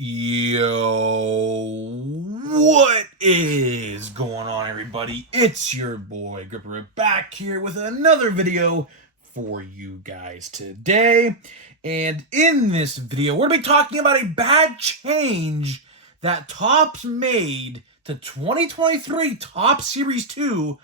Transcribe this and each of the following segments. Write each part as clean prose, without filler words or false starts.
Yo, what is going on, everybody? It's your boy Gripper back here with another video for you guys today. And in this video, we're going to be talking about a bad change that Topps made to 2023 Topps Series 2.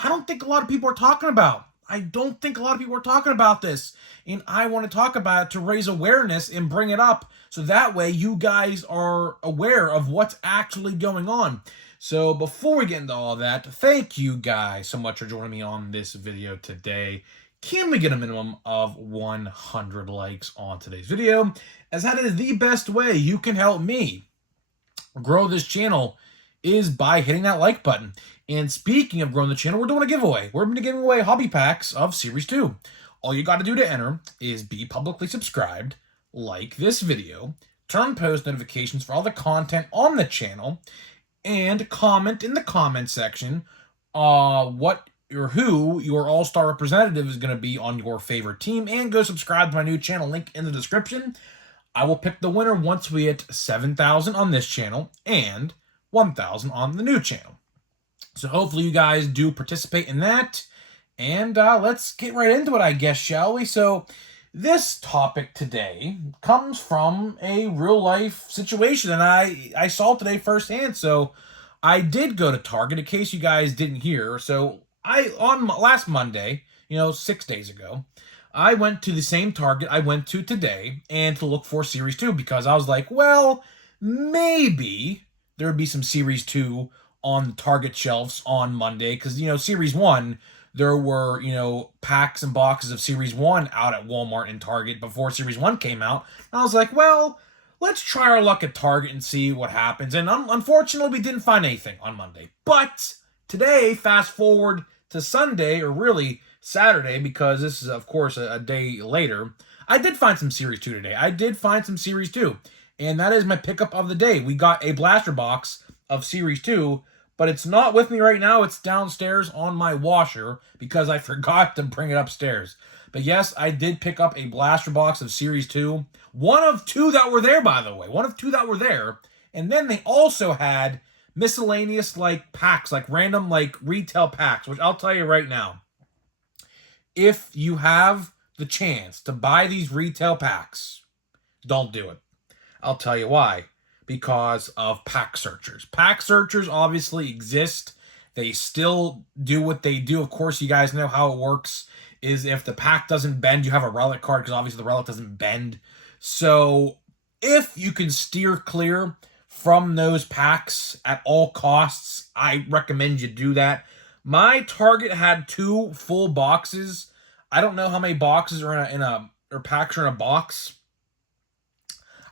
I don't think a lot of people are talking about. I don't think a lot of people are talking about this, and I want to talk about it to raise awareness and bring it up so that way you guys are aware of what's actually going on. So before we get into all that, thank you guys so much for joining me on this video today. Can we get a minimum of 100 likes on today's video, as that is the best way you can help me grow this channel is by hitting that like button. And speaking of growing the channel, we're doing a giveaway. We're going to be giving away hobby packs of Series 2. All you got to do to enter is be publicly subscribed, like this video, turn post notifications for all the content on the channel, and comment in the comment section what or who your all-star representative is going to be on your favorite team, and go subscribe to my new channel, link in the description. I will pick the winner once we hit 7,000 on this channel and 1,000 on the new channel. So hopefully you guys do participate in that. And let's get right into it, I guess, shall we? So this topic today comes from a real-life situation, and I saw it today firsthand. So I did go to Target, in case you guys didn't hear. So on last Monday, 6 days ago, I went to the same Target I went to today and to look for Series 2, because I was like, well, maybe there would be some Series 2 on the Target shelves on Monday, because, Series 1, there were, packs and boxes of Series 1 out at Walmart and Target before Series 1 came out. And I was like, well, let's try our luck at Target and see what happens. And unfortunately, we didn't find anything on Monday. But today, fast forward to Sunday, or really Saturday, because this is, of course, a day later, I did find some Series 2 today. I did find some Series 2. And that is my pickup of the day. We got a blaster box of Series 2, but it's not with me right now. It's downstairs on my washer because I forgot to bring it upstairs. But yes, I did pick up a blaster box of Series 2. One of two that were there, by the way. One of two that were there. And then they also had miscellaneous packs, random retail packs, which I'll tell you right now. If you have the chance to buy these retail packs, don't do it. I'll tell you why. Because of pack searchers. Pack searchers obviously exist. They still do what they do. Of course, you guys know how it works. Is if the pack doesn't bend, you have a relic card, because obviously the relic doesn't bend. So if you can steer clear from those packs at all costs, I recommend you do that. My Target had 2 full boxes. I don't know how many boxes are or packs are in a box.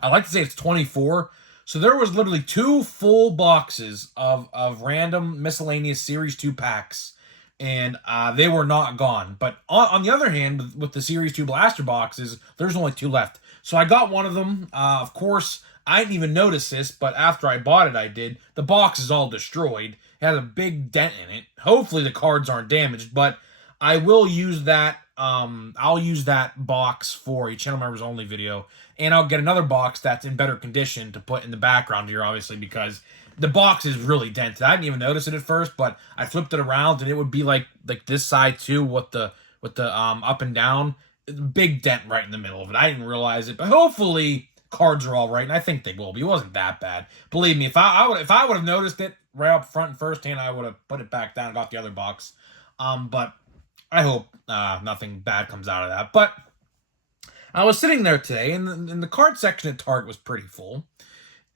I like to say it's 24. So there was literally 2 full boxes of random miscellaneous Series 2 packs, and they were not gone. But on the other hand, with the Series 2 blaster boxes, there's only 2 left. So I got one of them. Of course, I didn't even notice this, but after I bought it, I did. The box is all destroyed. It has a big dent in it. Hopefully the cards aren't damaged, but I will use that. I'll use that box for a channel members only video, and I'll get another box that's in better condition to put in the background here, obviously, because the box is really dented. I didn't even notice it at first, but I flipped it around and it would be like this side too, with the up and down, big dent right in the middle of it. I didn't realize it, but hopefully cards are all right, and I think they will be. It wasn't that bad. Believe me, if I would have noticed it right up front and firsthand, I would have put it back down and got the other box. But I hope nothing bad comes out of that. But I was sitting there today, and the card section at Target was pretty full.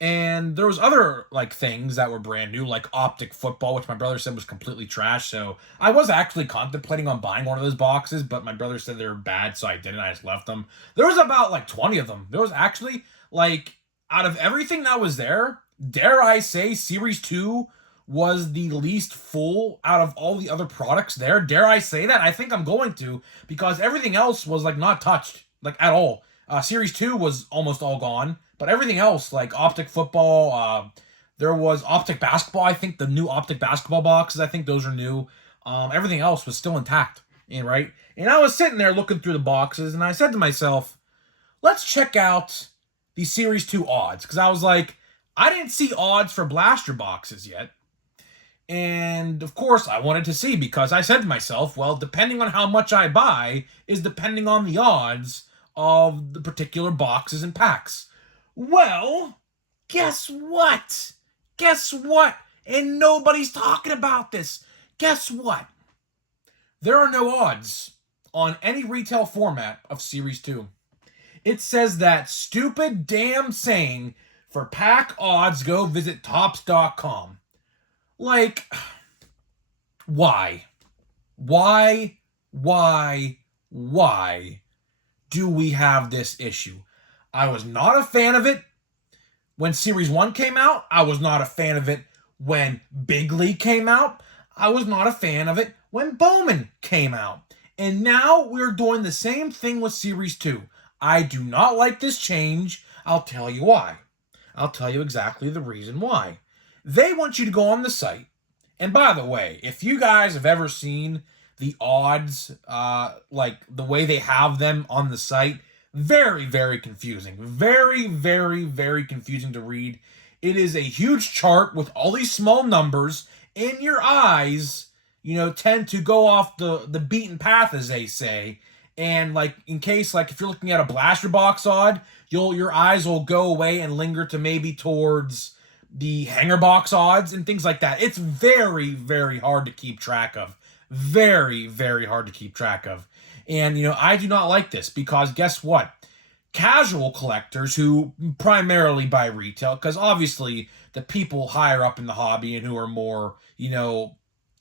And there was other things that were brand new, like Optic Football, which my brother said was completely trash. So I was actually contemplating on buying one of those boxes, but my brother said they were bad, so I didn't. I just left them. There was about 20 of them. There was actually, out of everything that was there, dare I say, Series 2 was the least full out of all the other products there. Dare I say that? I think I'm going to, because everything else was not touched at all. Series 2 was almost all gone, but everything else, like Optic Football, there was Optic Basketball. I think the new Optic Basketball boxes, I think those are new. Everything else was still intact, right? And I was sitting there looking through the boxes, and I said to myself, let's check out the Series 2 odds, because I was like, I didn't see odds for blaster boxes yet. And of course, I wanted to see, because I said to myself, well, depending on how much I buy is depending on the odds of the particular boxes and packs. Well, guess what? Guess what? And nobody's talking about this. Guess what? There are no odds on any retail format of Series 2. It says that stupid damn saying, for pack odds, go visit Topps.com. Like, why? Why do we have this issue? I was not a fan of it when Series 1 came out. I was not a fan of it when Big League came out. I was not a fan of it when Bowman came out. And now we're doing the same thing with Series 2. I do not like this change. I'll tell you why. I'll tell you exactly the reason why. They want you to go on the site. And by the way, if you guys have ever seen the odds, like the way they have them on the site, very, very confusing. Very, very, very confusing to read. It is a huge chart with all these small numbers, and your eyes, tend to go off the beaten path, as they say. And like, in case, like, if you're looking at a blaster box odd, your eyes will go away and linger to maybe towards the hanger box odds and things like that. It's very, very hard to keep track of. Very, very hard to keep track of. And, I do not like this, because guess what? Casual collectors who primarily buy retail, because obviously the people higher up in the hobby and who are more,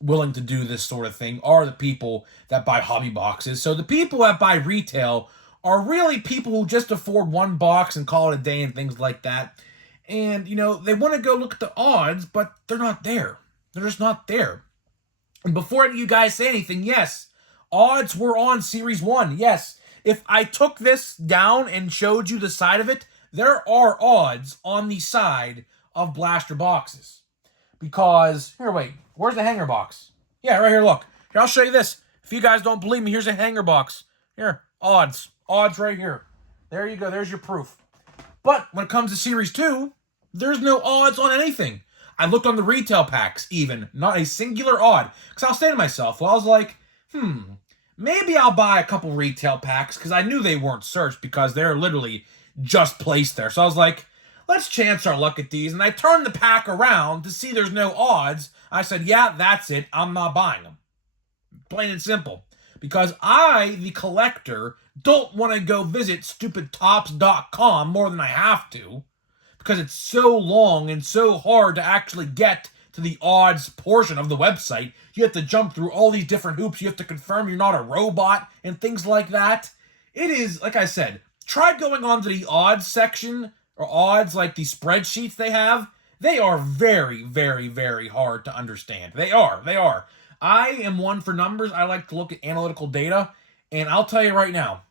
willing to do this sort of thing are the people that buy hobby boxes. So the people that buy retail are really people who just afford one box and call it a day and things like that. And, they want to go look at the odds, but they're not there. They're just not there. And before you guys say anything, yes, odds were on Series 1. Yes, if I took this down and showed you the side of it, there are odds on the side of blaster boxes. Because, here, wait, where's the hanger box? Yeah, right here, look. Here, I'll show you this. If you guys don't believe me, here's a hanger box. Here, odds. Odds right here. There you go. There's your proof. But when it comes to Series 2, there's no odds on anything. I looked on the retail packs even. Not a singular odd. Because I was saying to myself, well, I was like, maybe I'll buy a couple retail packs, because I knew they weren't searched, because they're literally just placed there. So I was like, let's chance our luck at these. And I turned the pack around to see there's no odds. I said, yeah, that's it. I'm not buying them. Plain and simple. Because I, the collector, don't want to go visit stupidtops.com more than I have to, because it's so long and so hard to actually get to the odds portion of the website. You have to jump through all these different hoops. You have to confirm you're not a robot and things like that. It is, like I said, try going on to the odds section, or odds like the spreadsheets they have. They are very, very, very hard to understand. They are. I am one for numbers. I like to look at analytical data. And I'll tell you right now,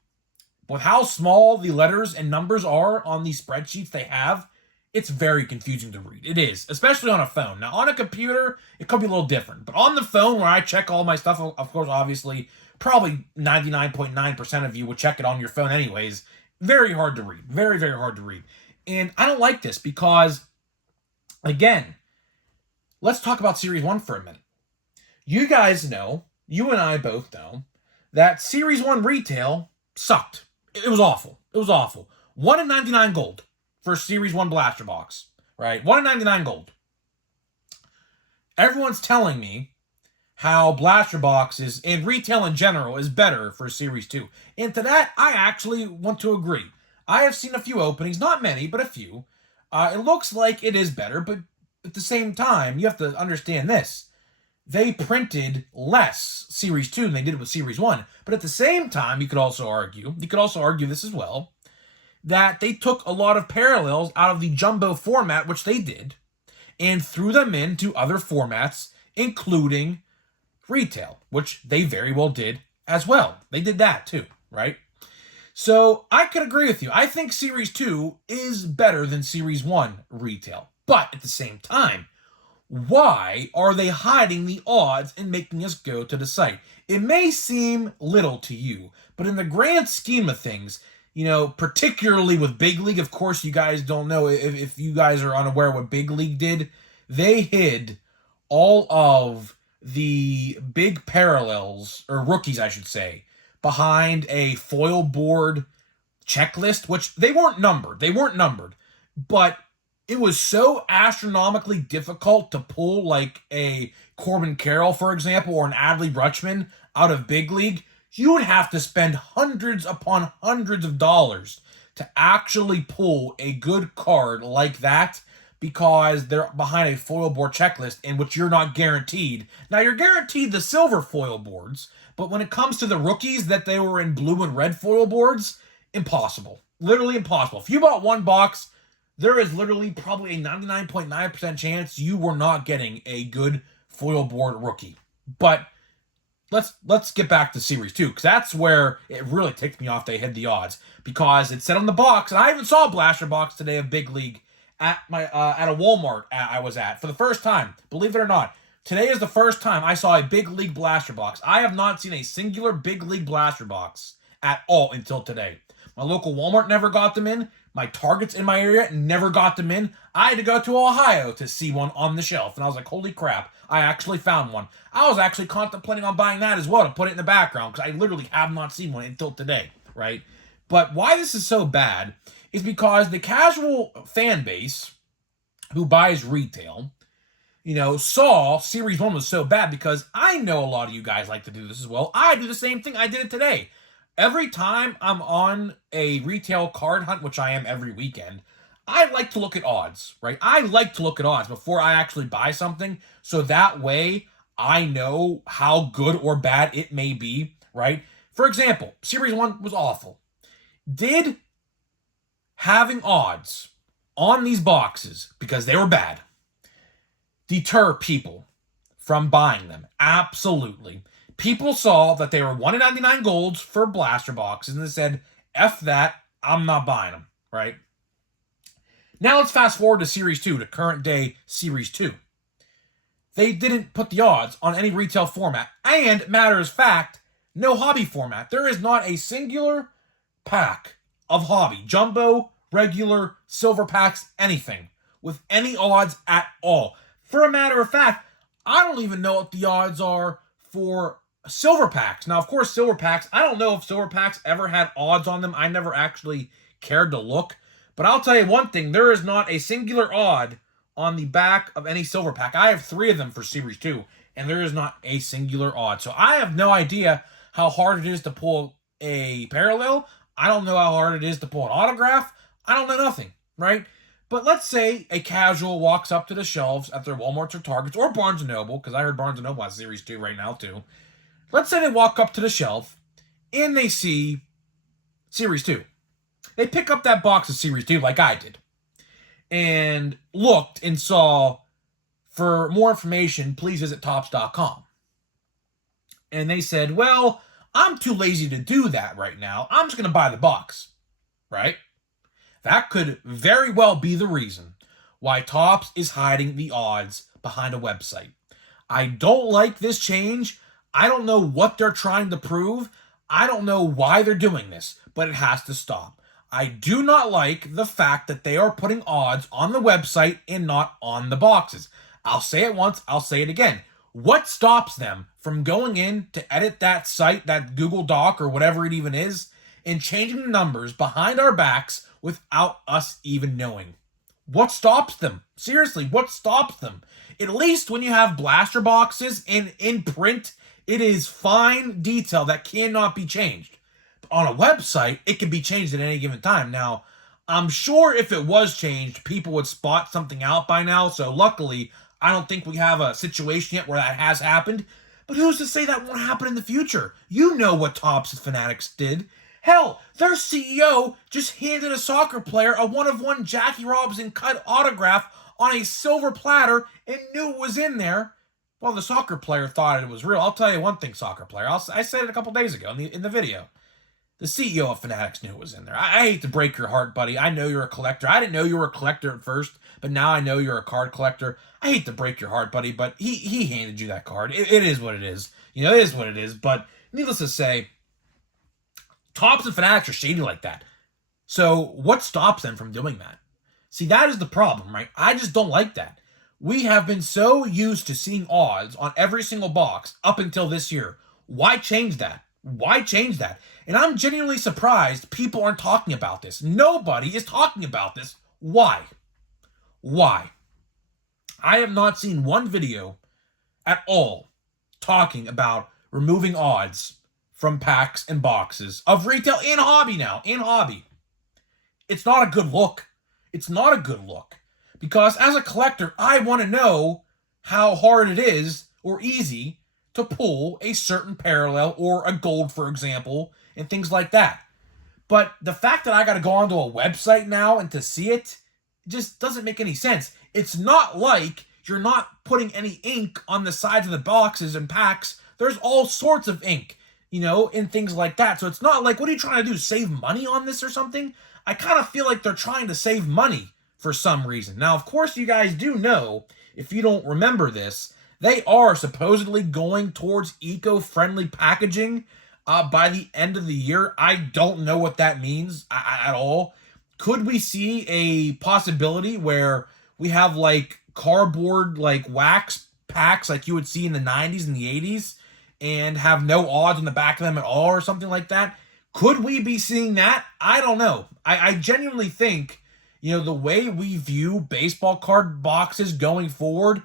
with how small the letters and numbers are on these spreadsheets they have, it's very confusing to read. It is, especially on a phone. Now, on a computer, it could be a little different. But on the phone, where I check all my stuff, of course, obviously, probably 99.9% of you would check it on your phone anyways. Very hard to read. Very, very hard to read. And I don't like this because, again, let's talk about Series 1 for a minute. You guys know, you and I both know, that Series 1 retail sucked. It was awful. It was awful. 1 in 99 gold for Series 1 blaster box, right? 1 in 99 gold. Everyone's telling me how blaster boxes and retail in general is better for Series 2. And to that, I actually want to agree. I have seen a few openings, not many, but a few. It looks like it is better, but at the same time, you have to understand this. They printed less Series 2 than they did with Series 1. But at the same time, you could also argue this as well, that they took a lot of parallels out of the jumbo format, which they did, and threw them into other formats, including retail, which they very well did as well. They did that too, right? So I could agree with you. I think Series 2 is better than Series 1 retail. But at the same time, why are they hiding the odds and making us go to the site? It may seem little to you, but in the grand scheme of things, particularly with Big League. Of course, you guys don't know, if you guys are unaware what Big League did, they hid all of the big parallels, or rookies, I should say, behind a foil board checklist, which they weren't numbered. But it was so astronomically difficult to pull like a Corbin Carroll, for example, or an Adley Rutschman out of Big League. You would have to spend hundreds upon hundreds of dollars to actually pull a good card like that, because they're behind a foil board checklist in which you're not guaranteed. Now, you're guaranteed the silver foil boards, but when it comes to the rookies that they were in blue and red foil boards, impossible. Literally impossible. If you bought one box, there is literally probably a 99.9% chance you were not getting a good foil board rookie. But let's get back to Series 2, because that's where it really ticked me off they hid the odds, because it said on the box, and I even saw a blaster box today of Big League at a Walmart I was at for the first time. Believe it or not, today is the first time I saw a Big League blaster box. I have not seen a singular Big League blaster box at all until today. My local Walmart never got them in. My Targets in my area never got them in. I had to go to Ohio to see one on the shelf, and I was like, holy crap, I actually found one. I was actually contemplating on buying that as well to put it in the background, because I literally have not seen one until today, right? But why this is so bad is because the casual fan base who buys retail, saw Series 1 was so bad, because I know a lot of you guys like to do this as well. I do the same thing. I did it today. Every time I'm on a retail card hunt, which I am every weekend, I like to look at odds, right? I like to look at odds before I actually buy something, so that way I know how good or bad it may be, right? For example, Series 1 was awful. Did having odds on these boxes, because they were bad, deter people from buying them? Absolutely. People saw that they were 1 in 99 golds for blaster boxes, and they said, F that, I'm not buying them, right? Now let's fast forward to Series 2, to current day Series 2. They didn't put the odds on any retail format, and matter of fact, no hobby format. There is not a singular pack of hobby, jumbo, regular, silver packs, anything, with any odds at all. For a matter of fact, I don't even know what the odds are for silver packs. Now, of course, silver packs, I don't know if silver packs ever had odds on them. I never actually cared to look. But I'll tell you one thing, there is not a singular odd on the back of any silver pack. I have 3 of them for Series 2, and there is not a singular odd. So I have no idea how hard it is to pull a parallel. I don't know how hard it is to pull an autograph. I don't know nothing, right? But let's say a casual walks up to the shelves at their Walmarts or Targets or Barnes & Noble, because I heard Barnes & Noble has Series 2 right now too. Let's say they walk up to the shelf and they see Series 2. They pick up that box of Series 2 like I did and looked and saw, for more information, please visit Topps.com. And they said, well, I'm too lazy to do that right now. I'm just going to buy the box, right? That could very well be the reason why Topps is hiding the odds behind a website. I don't like this change. I don't know what they're trying to prove. I don't know why they're doing this, but it has to stop. I do not like the fact that they are putting odds on the website and not on the boxes. I'll say it once, I'll say it again. What stops them from going in to edit that site, that Google Doc or whatever it even is, and changing the numbers behind our backs without us even knowing? What stops them? Seriously, what stops them? At least when you have blaster boxes in print, it is fine detail that cannot be changed. On a website, it can be changed at any given time. Now, I'm sure if it was changed, people would spot something out by now. So luckily, I don't think we have a situation yet where that has happened. But who's to say that won't happen in the future? You know what Topps Fanatics did. Hell, their CEO just handed a soccer player a one-of-one Jackie Robinson cut autograph on a silver platter and knew it was in there. Well, the soccer player thought it was real. I'll tell you one thing, soccer player. I said it a couple days ago in the video. The CEO of Fanatics knew it was in there. I hate to break your heart, buddy. I know you're a collector. I didn't know you were a collector at first, but now I know you're a card collector. I hate to break your heart, buddy, but he handed you that card. It is what it is. It is what it is. But needless to say, Topps and Fanatics are shady like that. So what stops them from doing that? See, that is the problem, right? I just don't like that. We have been so used to seeing odds on every single box up until this year. Why change that? Why change that? And I'm genuinely surprised people aren't talking about this. Nobody is talking about this. Why? Why? I have not seen one video at all talking about removing odds from packs and boxes of retail and hobby now. In hobby. It's not a good look. It's not a good look. Because as a collector, I want to know how hard it is or easy to pull a certain parallel or a gold, for example, and things like that. But the fact that I got to go onto a website now and to see it just doesn't make any sense. It's not like you're not putting any ink on the sides of the boxes and packs. There's all sorts of ink, and things like that. So it's not like, what are you trying to do? Save money on this or something? I kind of feel like they're trying to save money for some reason. Now, of course, you guys do know, if you don't remember this, they are supposedly going towards eco-friendly packaging by the end of the year. I don't know what that means at all. Could we see a possibility where we have like cardboard, like wax packs like you would see in the 90s and the 80s and have no odds on the back of them at all or something like that? Could we be seeing that? I don't know. I genuinely think, the way we view baseball card boxes going forward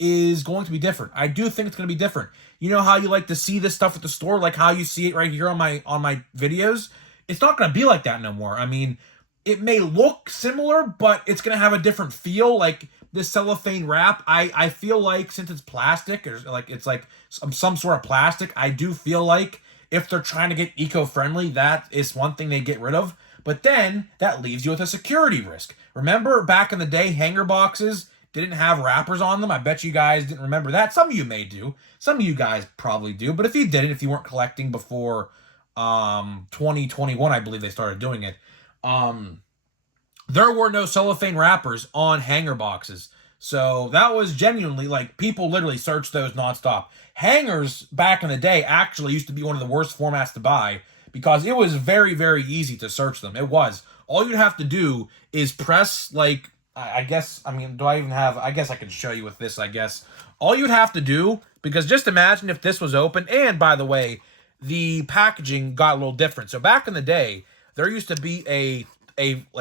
is going to be different. I do think it's going to be different. You know how you like to see this stuff at the store, like how you see it right here on my videos? It's not going to be like that no more. I mean, it may look similar, but it's going to have a different feel. Like this cellophane wrap, I feel like, since it's plastic, or like it's like some sort of plastic, I do feel like if they're trying to get eco-friendly, that is one thing they get rid of. But then that leaves you with a security risk. Remember back in the day, hanger boxes didn't have wrappers on them? I bet you guys didn't remember that. Some of you may do. Some of you guys probably do. But if you didn't, if you weren't collecting before 2021, I believe they started doing it, there were no cellophane wrappers on hanger boxes. So that was genuinely, like, people literally searched those nonstop. Hangers back in the day actually used to be one of the worst formats to buy because it was very, very easy to search them. It was. All you'd have to do is press, like, I guess I guess I could show you with this, I guess. All you'd have to do, because just imagine if this was open, and by the way, the packaging got a little different. So back in the day, there used to be a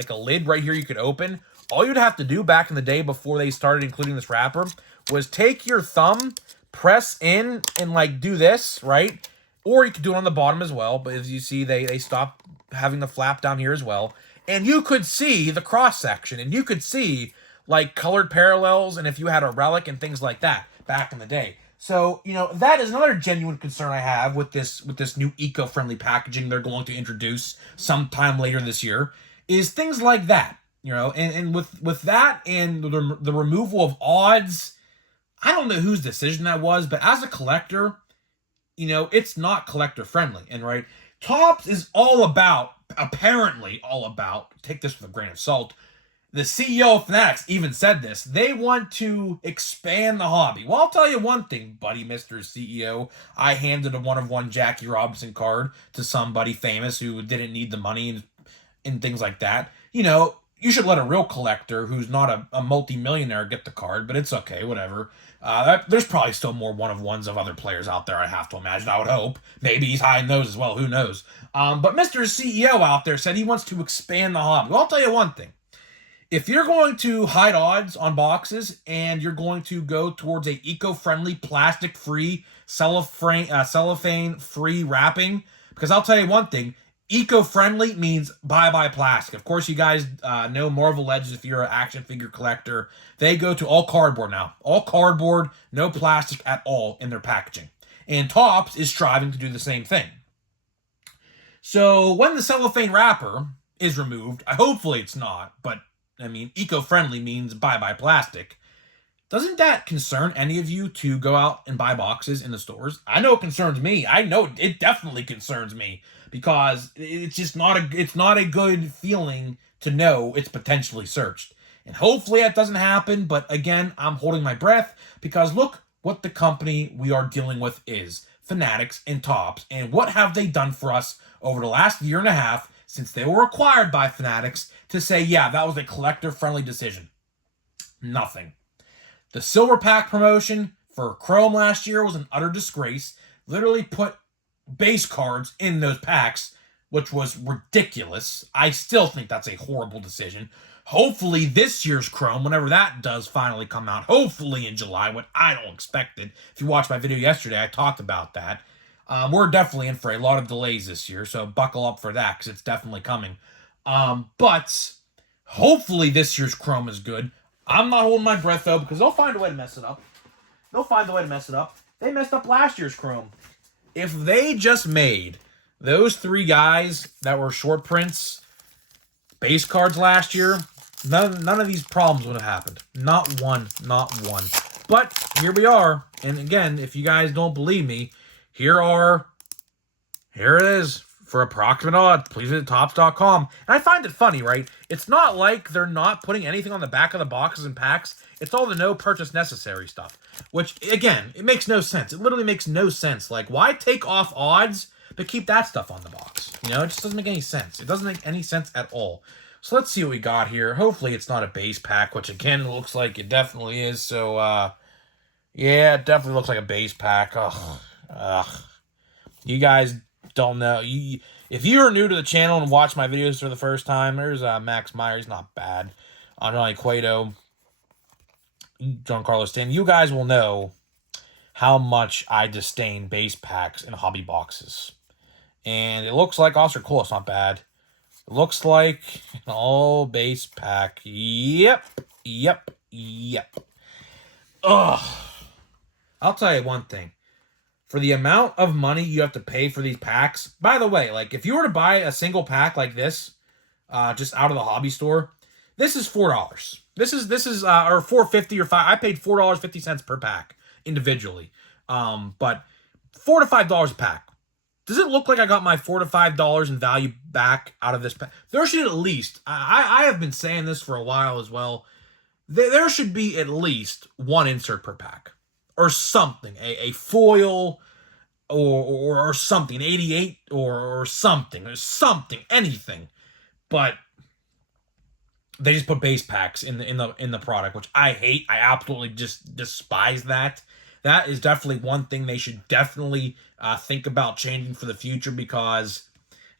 lid right here you could open. All you'd have to do back in the day before they started including this wrapper was take your thumb, press in, and like do this, right? Or you could do it on the bottom as well, but as you see, they stopped having the flap down here as well. And you could see the cross section, and you could see like colored parallels, and if you had a relic and things like that back in the day. So, that is another genuine concern I have with this new eco-friendly packaging they're going to introduce sometime later this year, is things like that. And with that and the removal of odds, I don't know whose decision that was, but as a collector, it's not collector friendly. And right, Topps is apparently all about, take this with a grain of salt, the CEO of Fanatics even said this, they want to expand the hobby. Well, I'll tell you one thing, buddy, Mr. CEO. I handed a one-of-one Jackie Robinson card to somebody famous who didn't need the money and things like that. You should let a real collector who's not a multi-millionaire get the card, but it's okay, whatever. There's probably still more one-of-ones of other players out there, I have to imagine. I would hope. Maybe he's high in those as well. Who knows? But Mr. CEO out there said he wants to expand the hobby. Well, I'll tell you one thing. If you're going to hide odds on boxes and you're going to go towards a eco-friendly, plastic-free, cellophane-free wrapping, because I'll tell you one thing, eco-friendly means bye-bye plastic. Of course, you guys know Marvel Legends, if you're an action figure collector. They go to all cardboard now. All cardboard, no plastic at all in their packaging. And Topps is striving to do the same thing. So when the cellophane wrapper is removed, hopefully it's not, but eco-friendly means bye-bye plastic. Doesn't that concern any of you to go out and buy boxes in the stores? I know it concerns me. I know it definitely concerns me because it's just not a good feeling to know it's potentially searched. And hopefully that doesn't happen, but again, I'm holding my breath because look what the company we are dealing with is. Fanatics and Topps. And what have they done for us over the last year and a half since they were acquired by Fanatics, to say, yeah, that was a collector-friendly decision? Nothing. The Silver Pack promotion for Chrome last year was an utter disgrace. Literally put base cards in those packs, which was ridiculous. I still think that's a horrible decision. Hopefully this year's Chrome, whenever that does finally come out, hopefully in July, when I don't expect it. If you watched my video yesterday, I talked about that. We're definitely in for a lot of delays this year, so buckle up for that, because it's definitely coming. But hopefully this year's Chrome is good. I'm not holding my breath, though, because they'll find a way to mess it up. They'll find a way to mess it up. They messed up last year's Chrome. If they just made those 3 guys that were short prints base cards last year, none of these problems would have happened. Not one. Not one. But here we are. And again, if you guys don't believe me, here it is. For approximate odds, please visit Topps.com. And I find it funny, right? It's not like they're not putting anything on the back of the boxes and packs. It's all the no purchase necessary stuff. Which, again, it makes no sense. It literally makes no sense. Like, why take off odds but keep that stuff on the box? You know, it just doesn't make any sense. It doesn't make any sense at all. So let's see what we got here. Hopefully it's not a base pack, which, again, looks like it definitely is. So, yeah, it definitely looks like a base pack. Ugh. You guys don't know. If you're new to the channel and watch my videos for the first time, there's Max Meyer. He's not bad. Ronnie Cueto, Giancarlo Stanton. You guys will know how much I disdain base packs and hobby boxes. And it looks like Oscar Cole's not bad. It looks like an all base pack. Yep. Ugh. I'll tell you one thing. For the amount of money you have to pay for these packs, by the way, like if you were to buy a single pack like this, just out of the hobby store, this is $4. This is or $4.50 or $5. I paid $4.50 per pack individually, but $4 to $5 a pack. Does it look like I got my $4 to $5 in value back out of this pack? There should at least, I have been saying this for a while as well. There should be at least 1 insert per pack. Or something, a foil, or something, 88, or something, anything. But they just put base packs in the product, which I hate. I absolutely just despise that. That is definitely one thing they should definitely think about changing for the future, because,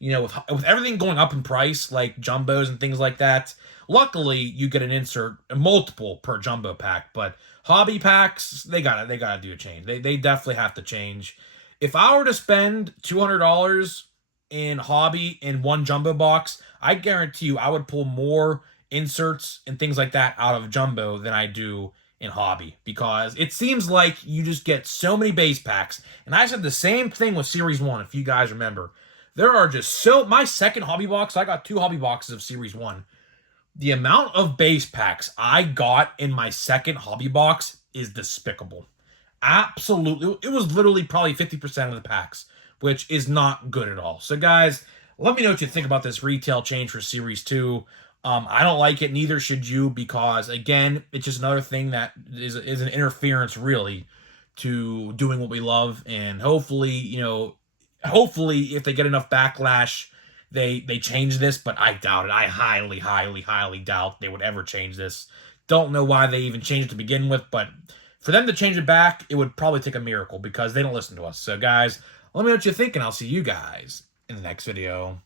you know, with everything going up in price, like jumbos and things like that, luckily you get an insert, a multiple per jumbo pack, but hobby packs, they gotta do a change. They definitely have to change. If I were to spend $200 in hobby in 1 jumbo box, I guarantee you I would pull more inserts and things like that out of jumbo than I do in hobby, because it seems like you just get so many base packs. And I said the same thing with Series 1, if you guys remember. There are just my second hobby box, I got 2 hobby boxes of Series 1. The amount of base packs I got in my second hobby box is despicable. Absolutely. It was literally probably 50% of the packs, which is not good at all. So, guys, let me know what you think about this retail change for Series 2. I don't like it. Neither should you, because, again, it's just another thing that is an interference, really, to doing what we love. And hopefully, you know, if they get enough backlash, they change this, but I doubt it. I highly doubt they would ever change this. Don't know why they even changed it to begin with, but for them to change it back, it would probably take a miracle, because they don't listen to us. So, guys, let me know what you think, and I'll see you guys in the next video.